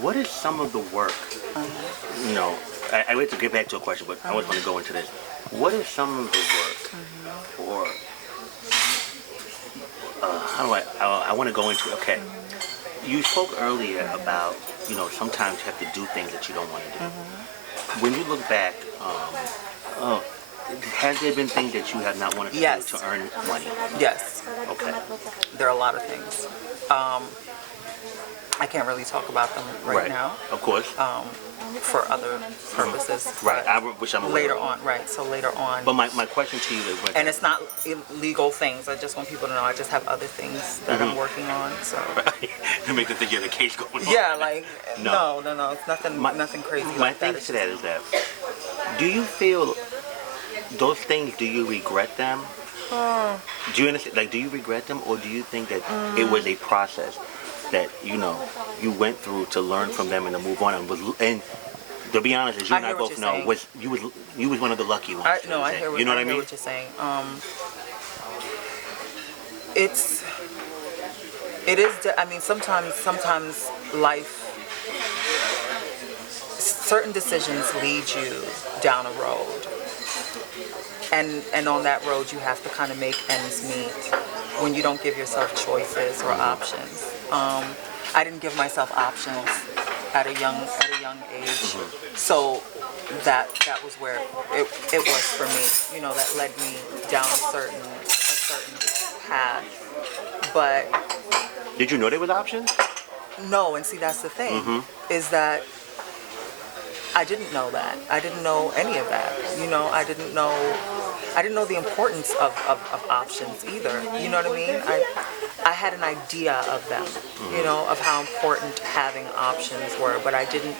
What is some of the work? You know, I wait to get back to a question, but I always want to go into this. What is some of the work, or how do I want to go into? Okay, you spoke earlier about sometimes you have to do things that you don't want to do. When you look back, has there been things that you have not wanted to do to earn money? Yes. Okay. There are a lot of things. I can't really talk about them right now. Of course. For other purposes. Right. Which I'm aware later of. on. Right. So later on. But my question to you is, and it's not illegal things. I just want people to know I just have other things that I'm working on. So. Right. To make them think you have a case going on. Yeah. Like no. It's nothing crazy. My like thing that. to that is that, do you feel those things? Do you regret them? Do you understand? Like, do you regret them, or do you think that it was a process that you went through to learn from them and to move on, and to be honest, as you and I both know, you was one of the lucky ones. I hear what you're saying. It is. I mean, sometimes life, certain decisions lead you down a road, and on that road you have to kind of make ends meet when you don't give yourself choices or options. I didn't give myself options at a young age, so that was where it was for me. That led me down a certain path. But did you know there was options? No, and see that's the thing is that I didn't know that. I didn't know any of that. I didn't know the importance of options either. You know what I mean? I had an idea of them, of how important having options were, but I didn't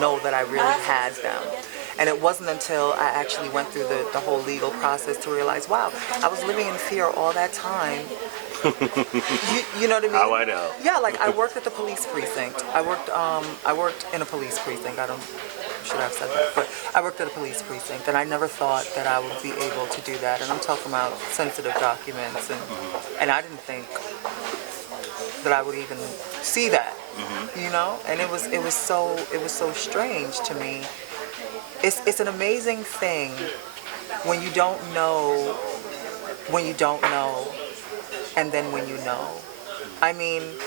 know that I really had them. And it wasn't until I actually went through the whole legal process to realize, wow, I was living in fear all that time. You know what I mean? How I know. Yeah, like I worked at the police precinct. I worked in a police precinct. Should have said that, but I worked at a police precinct, and I never thought that I would be able to do that. And I'm talking about sensitive documents, and I didn't think that I would even see that, And it was so strange to me. It's an amazing thing when you don't know, and then when you know. I mean,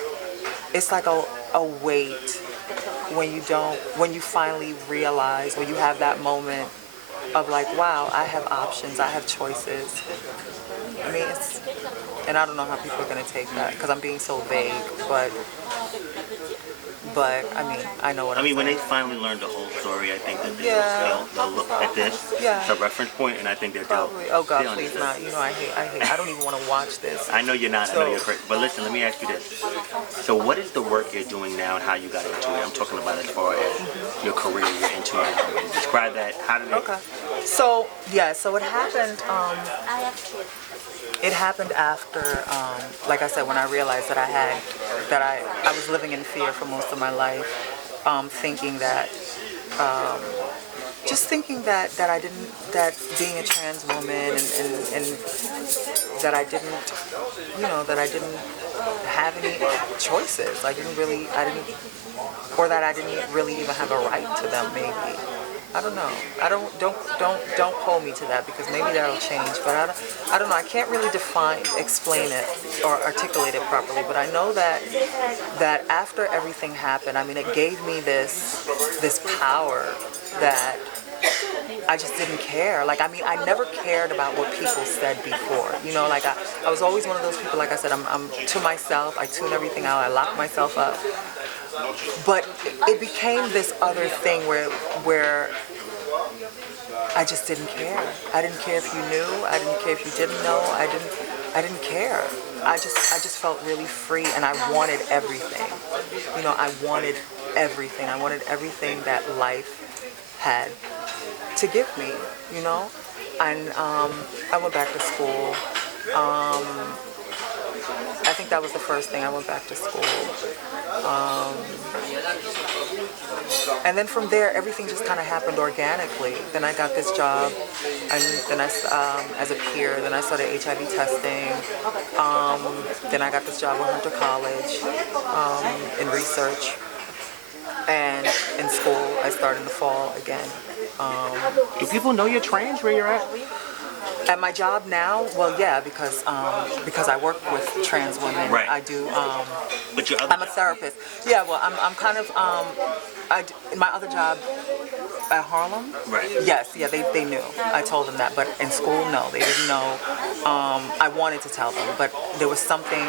it's like a weight when you finally realize, when you have that moment of like, wow, I have options, I have choices. I mean, and I don't know how people are going to take that because I'm being so vague, but I mean, I know what I'm saying. When they finally learn the whole story, I think that they'll look at this as a reference point, and I think that probably. Oh God, please not. I hate. I don't even want to watch this. I know you're not. I know you're crazy. But listen, let me ask you this. So, what is the work you're doing now, and how you got into it? I'm talking about as far as your career you're into now. Describe that. How did it? Okay. So it happened. It happened after, like I said, when I realized that I was living in fear for most of my life, thinking that that being a trans woman and that I didn't have any choices. I didn't really even have a right to them, maybe. I don't know. Don't hold me to that because maybe that'll change. But I don't know. I can't really explain it or articulate it properly. But I know that after everything happened, I mean, it gave me this power that I just didn't care. Like, I mean, I never cared about what people said before. Like I was always one of those people. Like I said, I'm to myself. I tune everything out. I lock myself up. But it became this other thing where I just didn't care. I didn't care if you knew. I didn't care if you didn't know. I didn't care. I just felt really free, and I wanted everything. I wanted everything. I wanted everything that life had to give me. And I went back to school. I think that was the first thing. I went back to school. And then from there, everything just kind of happened organically. Then I got this job, and then as a peer, then I started HIV testing. Then I got this job at Hunter College in research. And in school, I start in the fall again. Do people know you're trans where you're at? At my job now, well, yeah, because I work with trans women. Right. I do. But your other I'm a therapist. Yeah, well, I'm kind of. In my other job at Harlem. Right. Yes, yeah, they knew. I told them that, but in school, no, they didn't know. I wanted to tell them, but there was something.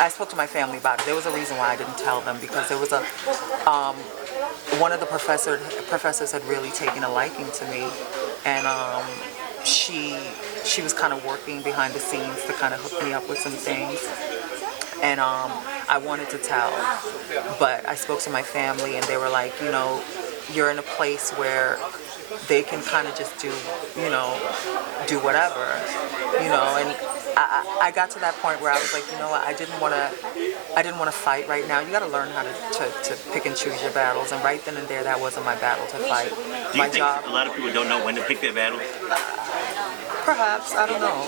I spoke to my family about it. There was a reason why I didn't tell them, because there was a. One of the professors had really taken a liking to me, and she was kind of working behind the scenes to kind of hook me up with some things, and I wanted to tell, but I spoke to my family and they were like, you know, you're in a place where they can kind of just do, you know, do whatever, you know, and I got to that point where I was like, you know what, I didn't want to fight right now. You got to learn how to pick and choose your battles, and right then and there, that wasn't my battle to fight. Do you think a lot of people don't know when to pick their battles? Perhaps, I don't know.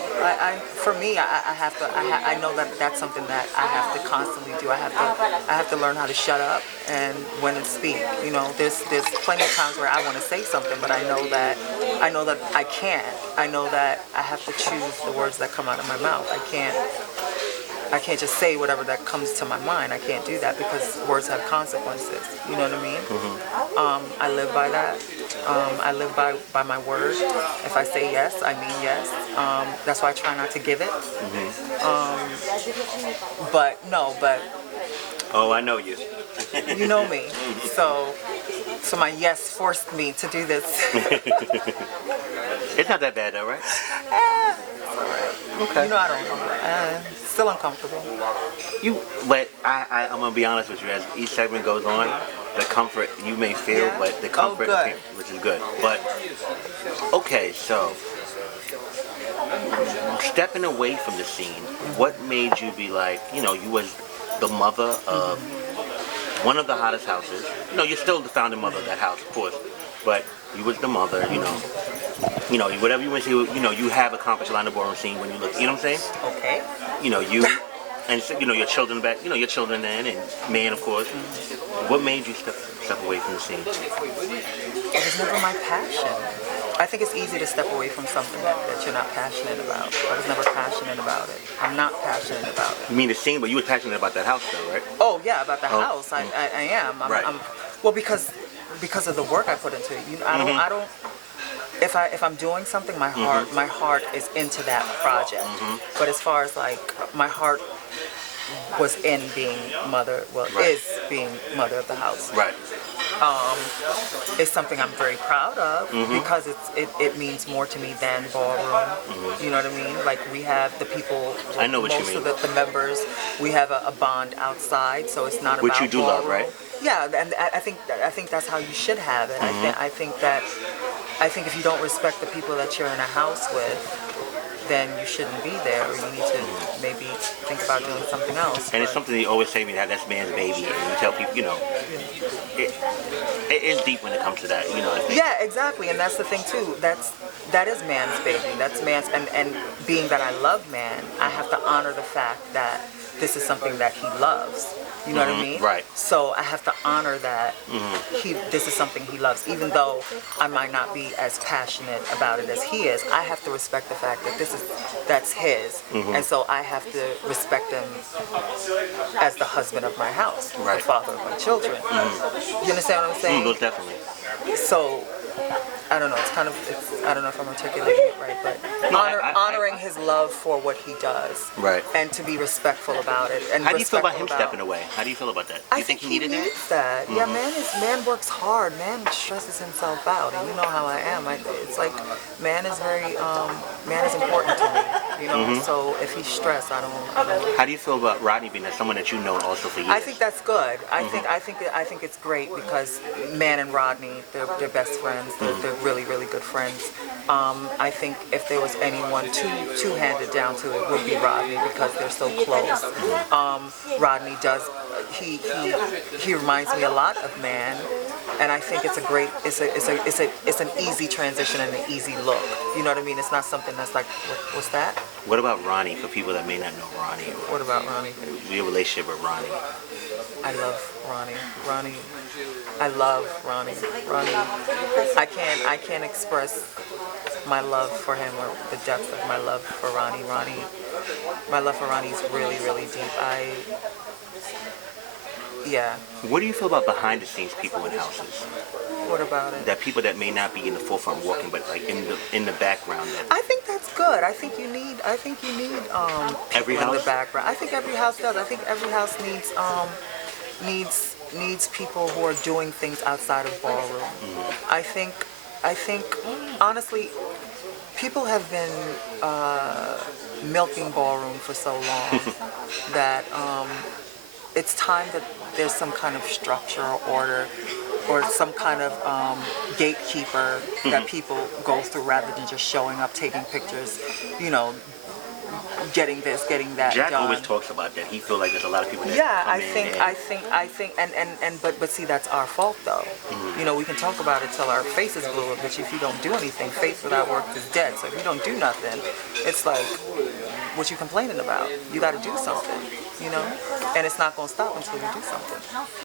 For me, I know that that's something that I have to constantly do. I have to learn how to shut up and when to speak. You know, there's plenty of times where I want to say something, but I know that I can't. I know that I have to choose the words that come out of my mouth. I can't just say whatever that comes to my mind. I can't do that because words have consequences. You know what I mean? Mm-hmm. I live by that. I live by my word. If I say yes, I mean yes. That's why I try not to give it. Mm-hmm. But. Oh, I know you. You know me. So my yes forced me to do this. It's not that bad though, right? It's all right. Okay. You know I don't. Still uncomfortable. But I'm gonna be honest with you. As each segment goes on, the comfort you may feel, Yeah. but the comfort, which is good. But okay, so stepping away from the scene, what made you be like, you know, you was the mother of one of the hottest houses. You know, you're still the founding mother of that house, of course, but you was the mother. You know, whatever you want to say, you know, you have accomplished a lot in the ballroom scene when you look. You know what I'm saying? Okay. You know, you and so, you know, your children back. You know, your children then, and man, of course. What made you step away from the scene? It was never my passion. I think it's easy to step away from something that you're not passionate about. I was never passionate about it. I'm not passionate about it. You mean the scene, but you were passionate about that house, though, right? Oh yeah, about the house. I am. Right. Well, because of the work I put into it. You know, I don't. If I'm doing something, my heart is into that project. But as far as like my heart was in being mother, is being mother of the house. Right. It's something I'm very proud of because it means more to me than ballroom. You know what I mean? Like we have the people. I know what you most mean. of the members, we have a bond outside, so it's not Which about you do ballroom. love, right? Yeah, and I think that's how you should have it. I think if you don't respect the people that you're in a house with, then you shouldn't be there, or you need to maybe think about doing something else. And it's something you always say to me, that's man's baby, and you tell people, you know, it is deep when it comes to that, you know. I think. Yeah, exactly, and that's the thing too. That is man's baby. That's man's, and being that I love man, I have to honor the fact that this is something that he loves. You know what I mean? Right. So I have to honor that this is something he loves, even though I might not be as passionate about it as he is. I have to respect the fact that that's his, and so I have to respect him as the husband of my house, right. the father of my children. You understand what I'm saying? Most definitely. So I don't know. I don't know if I'm articulating it right, but honoring his love for what he does, right, and to be respectful about it. And how do you feel about him stepping away? How do you feel about that? I think he needed that. Yeah, man works hard. Man stresses himself out, and you know how I am. It's like man is important to me. You know, so if he's stressed, I don't. How do you feel about Rodney being someone that you know also for years? I think that's good. I think it's great because Man and Rodney, they're best friends. They're really, really good friends. I think if there was anyone two-handed down to it, would be Rodney because they're so close. Rodney does. He reminds me a lot of Man, and I think it's a great. It's an easy transition and an easy look. You know what I mean? It's not something that's like, what's that? What about Ronnie? For people that may not know Ronnie. What about Ronnie? Your relationship with Ronnie. I love Ronnie. I love Ronnie. Ronnie, I can't express my love for him or the depth of my love for Ronnie. My love for Ronnie is really, really deep. Yeah. What do you feel about behind the scenes people in houses? What about it? That people that may not be in the forefront walking, but like in the background. I think that's good. I think you need Every people in the house? background. I think every house does. I think every house needs people who are doing things outside of ballroom. I think honestly, people have been milking ballroom for so long that it's time that there's some kind of structure or order or some kind of gatekeeper that people go through rather than just showing up, taking pictures, you know, getting this, getting that Jack done. always talks about that. He feels like there's a lot of people that Yeah, come in I think, but see, that's our fault though. You know, we can talk about it till our face is blue, but if you don't do anything, faith without work is dead. So if you don't do nothing, it's like, what you complaining about? You got to do something, you know, and it's not gonna stop until you do something.